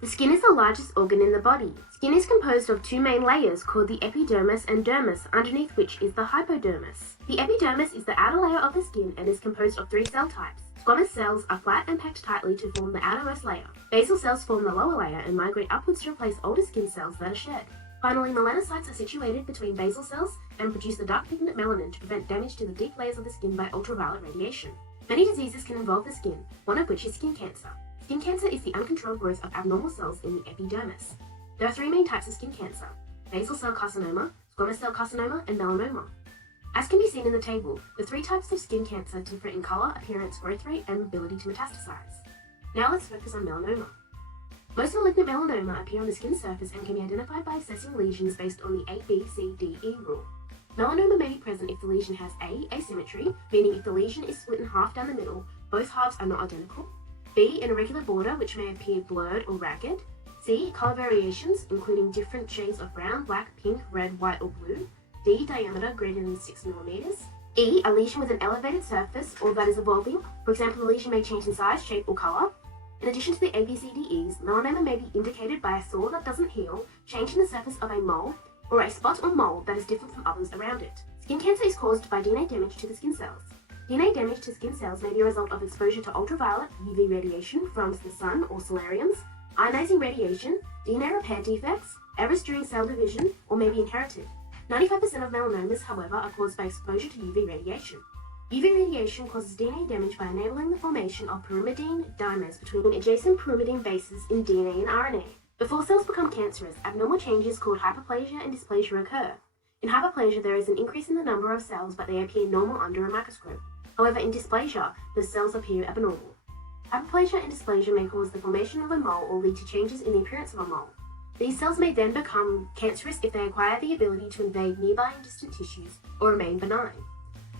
The skin is the largest organ in the body. Skin is composed of two main layers called the epidermis and dermis, underneath which is the hypodermis. The epidermis is the outer layer of the skin and is composed of three cell types. Squamous cells are flat and packed tightly to form the outermost layer. Basal cells form the lower layer and migrate upwards to replace older skin cells that are shed. Finally, melanocytes are situated between basal cells and produce the dark pigment melanin to prevent damage to the deep layers of the skin by ultraviolet radiation. Many diseases can involve the skin, one of which is skin cancer. Skin cancer is the uncontrolled growth of abnormal cells in the epidermis. There are three main types of skin cancer: basal cell carcinoma, squamous cell carcinoma, and melanoma. As can be seen in the table, the three types of skin cancer differ in color, appearance, growth rate, and ability to metastasize. Now let's focus on melanoma. Most malignant melanoma appear on the skin surface and can be identified by assessing lesions based on the ABCDE rule. Melanoma may be present if the lesion has A. Asymmetry, meaning if the lesion is split in half down the middle, both halves are not identical. B. An irregular border which may appear blurred or ragged. C. Color variations, including different shades of brown, black, pink, red, white, or blue. D. Diameter greater than 6 mm. E. A lesion with an elevated surface or that is evolving. For example, the lesion may change in size, shape, or color. In addition to the ABCDEs, melanoma may be indicated by a sore that doesn't heal, change in the surface of a mole, or a spot or mole that is different from others around it. Skin cancer is caused by DNA damage to the skin cells. DNA damage to skin cells may be a result of exposure to ultraviolet UV radiation from the sun or solariums, ionizing radiation, DNA repair defects, errors during cell division, or may be inherited. 95% of melanomas, however, are caused by exposure to UV radiation. UV radiation causes DNA damage by enabling the formation of pyrimidine dimers between adjacent pyrimidine bases in DNA and RNA. Before cells become cancerous, abnormal changes called hyperplasia and dysplasia occur. In hyperplasia, there is an increase in the number of cells, but they appear normal under a microscope. However, in dysplasia, the cells appear abnormal. Hyperplasia and dysplasia may cause the formation of a mole or lead to changes in the appearance of a mole. These cells may then become cancerous if they acquire the ability to invade nearby and distant tissues or remain benign.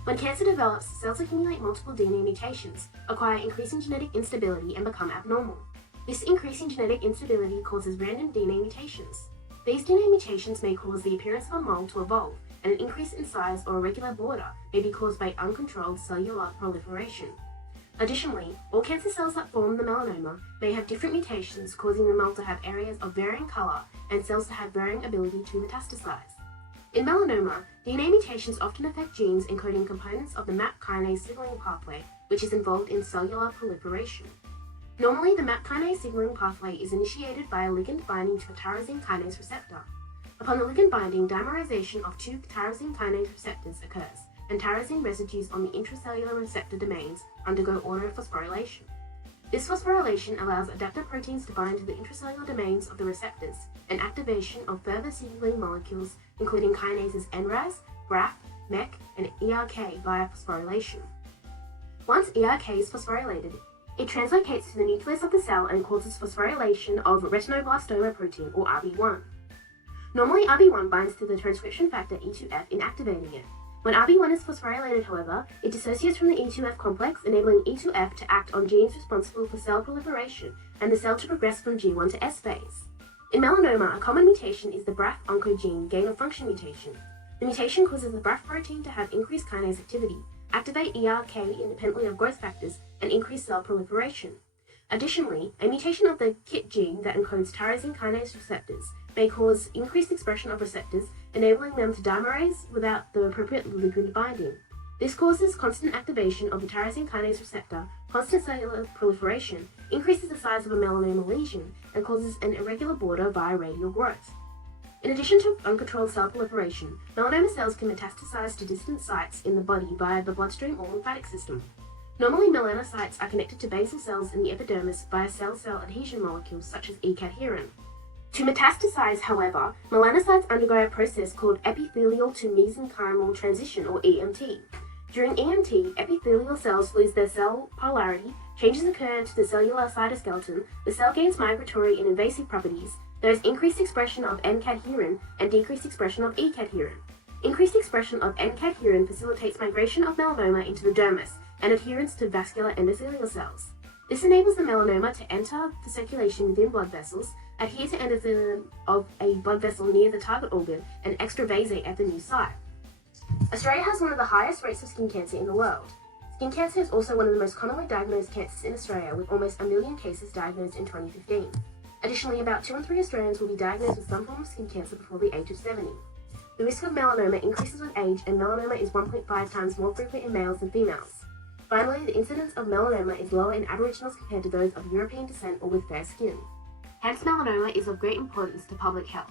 When cancer develops, cells accumulate multiple DNA mutations, acquire increasing genetic instability, and become abnormal. This increasing genetic instability causes random DNA mutations. These DNA mutations may cause the appearance of a mole to evolve, and an increase in size or irregular border may be caused by uncontrolled cellular proliferation. Additionally, all cancer cells that form the melanoma may have different mutations, causing the mole to have areas of varying color and cells to have varying ability to metastasize. In melanoma, DNA mutations often affect genes encoding components of the MAP kinase signaling pathway, which is involved in cellular proliferation. Normally, the MAP kinase signaling pathway is initiated by a ligand binding to a tyrosine kinase receptor. Upon the ligand binding, dimerization of two tyrosine kinase receptors occurs, and tyrosine residues on the intracellular receptor domains undergo autophosphorylation. This phosphorylation allows adaptor proteins to bind to the intracellular domains of the receptors, and activation of further signaling molecules, including kinases NRAS, BRAF, MEK, and ERK via phosphorylation. Once ERK is phosphorylated, it translocates to the nucleus of the cell and causes phosphorylation of retinoblastoma protein, or RB1. Normally, RB1 binds to the transcription factor E2F, inactivating it. When RB1 is phosphorylated, however, it dissociates from the E2F complex, enabling E2F to act on genes responsible for cell proliferation and the cell to progress from G1 to S phase. In melanoma, a common mutation is the BRAF oncogene gain-of-function mutation. The mutation causes the BRAF protein to have increased kinase activity, activate ERK independently of growth factors, and increase cell proliferation. Additionally, a mutation of the KIT gene that encodes tyrosine kinase receptors may cause increased expression of receptors, enabling them to dimerize without the appropriate ligand binding. This causes constant activation of the tyrosine kinase receptor, constant cellular proliferation, increases the size of a melanoma lesion, and causes an irregular border via radial growth. In addition to uncontrolled cell proliferation, melanoma cells can metastasize to distant sites in the body via the bloodstream or lymphatic system. Normally, melanocytes are connected to basal cells in the epidermis via cell-cell adhesion molecules such as E-cadherin. To metastasize, however, melanocytes undergo a process called epithelial to mesenchymal transition, or EMT. During EMT, epithelial cells lose their cell polarity, changes occur to the cellular cytoskeleton, the cell gains migratory and invasive properties, there is increased expression of N-cadherin and decreased expression of E-cadherin. Increased expression of N-cadherin facilitates migration of melanoma into the dermis and adherence to vascular endothelial cells. This enables the melanoma to enter the circulation within blood vessels, adhere to endothelium of a blood vessel near the target organ, and extravasate at the new site. Australia has one of the highest rates of skin cancer in the world. Skin cancer is also one of the most commonly diagnosed cancers in Australia, with almost 1 million cases diagnosed in 2015. Additionally, about 2 in 3 Australians will be diagnosed with some form of skin cancer before the age of 70. The risk of melanoma increases with age, and melanoma is 1.5 times more frequent in males than females. Finally, the incidence of melanoma is lower in Aboriginals compared to those of European descent or with fair skin. Hence, melanoma is of great importance to public health.